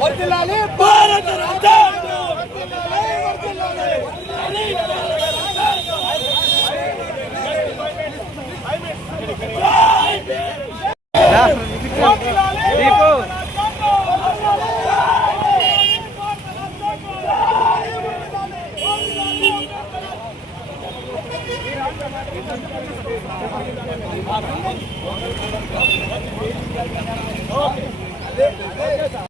వర్దిల్లాలి. భారత రాజ్యాంగం. వర్దిల్లాలి వర్దిల్లాలి. వర్దిల్లాలి రాజ్యాంగం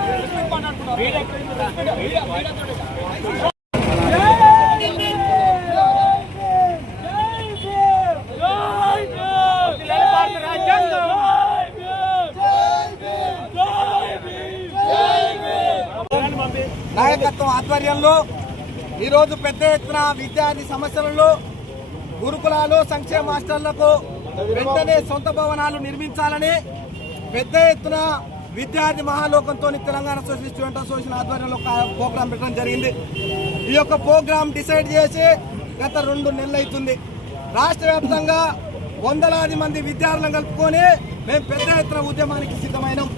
నాయకత్వం ఆధ్వర్యంలో ఈరోజు పెద్ద ఎత్తున విద్యార్థి సమస్యలలో గురుకులాలు సంక్షేమ హాస్టళ్ళకు వెంటనే సొంత భవనాలు నిర్మించాలని పెద్ద ఎత్తున విద్యార్థి మహాలోకంతో తెలంగాణ సోషల్ స్టూడెంట్ అసోసియేషన్ ఆధ్వర్యంలో ప్రోగ్రాం పెట్టడం జరిగింది. ఈ యొక్క ప్రోగ్రాం డిసైడ్ చేసి గత రెండు నెలలు అవుతుంది. రాష్ట్ర వ్యాప్తంగా వందలాది మంది విద్యార్థులను కలుపుకొని మేము పెద్ద ఎత్తున ఉద్యమానికి సిద్ధమైనాం.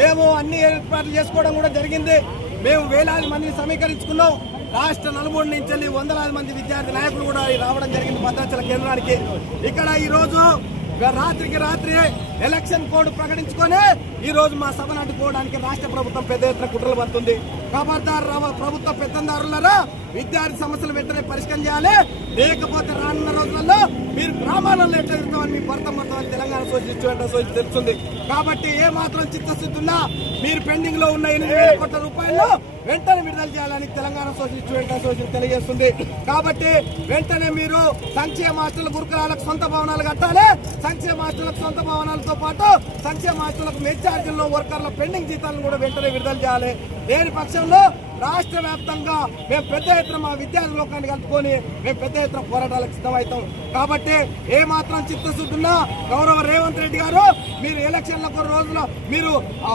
మేము అన్ని ఏర్పాట్లు చేసుకోవడం కూడా జరిగింది. మేము వేలాది మందిని సమీకరించుకున్నాం. రాష్ట్ర నలుమూడు నుంచి వెళ్ళి వందలాది మంది విద్యార్థి నాయకులు కూడా రావడం జరిగింది భద్రాచల కేంద్రానికి. ఇక్కడ ఈరోజు రాత్రికి రాత్రి ఎలక్షన్ కోడ్ ప్రకటించుకొని ఈ రోజు మా సభను అడ్డుకోవడానికి రాష్ట్ర ప్రభుత్వం పెద్ద ఎత్తున కుట్రలు పడుతుంది. ఖబర్దార్ ప్రభుత్వ పెత్తందారులరా విద్యార్థి సమస్యలు వెంటనే పరిష్కారం చేయాలి. లేకపోతే రానున్న రోజులలో మీరు గ్రామాలలో ఎట్లా ఎదుగుతామని మీ భర్త మొత్తం తెలంగాణ సోషల్ తెలుస్తుంది. కాబట్టి ఏ మాత్రం చిత్తశుద్ధున్నా మీరు పెండింగ్లో ఉన్న ఎనిమిది వేల కోట్ల రూపాయలు వెంటనే విడుదల చేయాలని తెలంగాణ సోషల్ స్టూడెంట్ అసోసియేషన్ తెలియజేస్తుంది. కాబట్టి వెంటనే మీరు సంక్షేమ హాస్టల్ గురుకులాలకు సొంత భవనాలు కట్టాలి. సంక్షేమ హాస్టళ్ళకు సొంత భవనాలు భవనాలతో పాటు సంక్షేమ హాస్టళ్ళకు మెచ్ వర్కర్ల పెండింగ్ జీతాలను కూడా వెంటనే విడుదల చేయాలి. లేని పక్షంలో రాష్ట్ర వ్యాప్తంగా మేము పెద్ద ఎత్తున మా విద్యార్థి లోకాన్ని కలుపుకొని మేము పెద్ద ఎత్తున పోరాటాలకు సిద్ధమవుతాం. కాబట్టి ఏ మాత్రం చిత్తశుద్ధున్నా గౌరవ రేవంత్ రెడ్డి గారు మీరు ఎలక్షన్ల కొన్ని రోజులు మీరు ఆ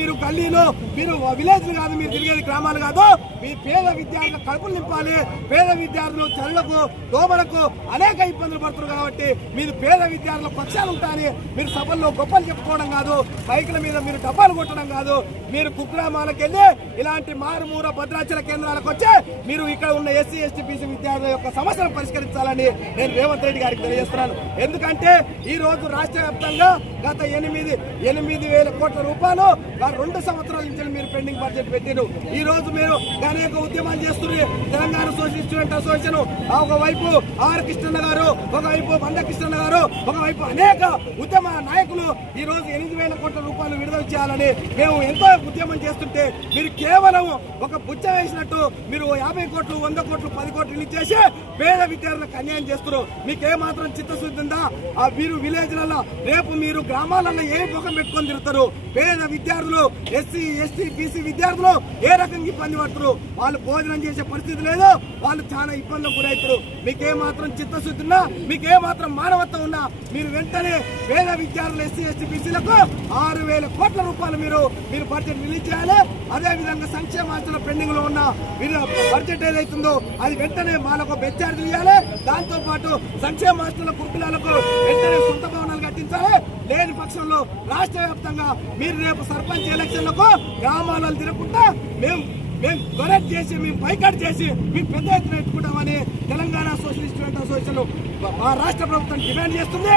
మీరు గల్లీలో మీరు విలేజ్ కాదు మీరు తిరిగేది గ్రామాలు కాదు మీ పేద విద్యార్థుల కడుపులు నింపాలి. పేద విద్యార్థులు చల్లకు దోమలకు అనేక ఇబ్బందులు పడుతున్నారు కాబట్టి మీరు పేద విద్యార్థుల పక్షాలు ఉంటాయని మీరు సభల్లో గొప్పలు చెప్పుకోవడం కాదు. బైకుల మీద మీరు డబ్బాలు కొట్టడం కాదు. మీరు కుగ్రామాలకు వెళ్ళి ఇలాంటి మా మారుమూర భద్రాచల కేంద్రాలకు వచ్చి మీరు ఇక్కడ ఉన్న ఎస్సీ ఎస్టీ బీసీ విద్యార్థుల యొక్క సమస్యలను పరిష్కరించాలని నేను రేవంత్ రెడ్డి గారికి తెలియజేస్తున్నాను. ఎందుకంటే ఈ రోజు రాష్ట్ర గత ఎనిమిది ఎనిమిది వేల కోట్ల రూపాయలు రెండు సంవత్సరాల నుంచి మీరు పెండింగ్ బడ్జెట్ పెట్టారు ఈ రోజు మీరు అనేక ఉద్యమాలు చేస్తున్నారు తెలంగాణ సోషల్ స్టూడెంట్ అసోసియేషన్ ఒకవైపు ఆర్ కృష్ణన్న గారు ఒకవైపు బండ కృష్ణన్న గారు ఒకవైపు అనేక ఉద్యమ నాయకులు ఈ రోజు ఎనిమిది వేల కోట్ల రూపాయలు విడుదల చేయాలని మేము ఎంతో ఉద్యమం చేస్తుంటే మీరు కేవలం ఒక బుచ్చ వేసినట్టు మీరు యాభై కోట్లు వంద కోట్లు పది కోట్లు ఇచ్చేసి పేద విద్యార్థులకు అన్యాయం చేస్తున్నారు. మీకు ఏ మాత్రం చిత్తశుద్ధి ఉందా? ఆ మీరు విలేజ్లలో రేపు మీరు గ్రామాలలో ఏ ముఖం పెట్టుకొని తిరుగుతారు? పేద విద్యార్థులు ఎస్సీ ఎస్టీ బీసీ విద్యార్థులు ఏ రకంగా ఇబ్బంది పడుతున్నారు? వాళ్ళు భోజనం చేసే పరిస్థితి లేదు. వాళ్ళు చాలా ఇబ్బందులకు గురవుతారు మీకేమాత్రం మాత్రం చిత్తశుద్ధి ఉన్నా మీకు మాత్రం మానవత్వం ఉన్నా మీరు వెంటనే పేద విద్యార్థులు ఎస్సీ ఎస్టీ బీసీలకు ఆరు వేల కోట్ల రూపాయలు మీరు మీరు బడ్జెట్ రిలీజ్ చేయాలి. అదే విధంగా సంక్షేమ హాస్టల్ పెండింగ్లో ఉన్న మీరు బడ్జెట్ ఏదైతుందో అది వెంటనే మాలకు బెచ్చార్జీలు ఇవ్వాలి. దాంతోపాటు సంక్షేమ హాస్టల్ కుటుంబాలకు వెంటనే సొంత భవనం కట్టించాలి లేని పక్షంలో రాష్ట్ర వ్యాప్తంగా మీరు రేపు సర్పంచ్ ఎలక్షన్లకు గ్రామాలలో తిరగకుండా మేము మేము కొరెక్ట్ చేసి మేము బైకట్ చేసి మేము పెద్ద ఎత్తున ఎత్తుకుంటామని తెలంగాణ సోషలిస్ట్ అసోసియేషన్ మా రాష్ట్ర ప్రభుత్వం డిమాండ్ చేస్తుంది.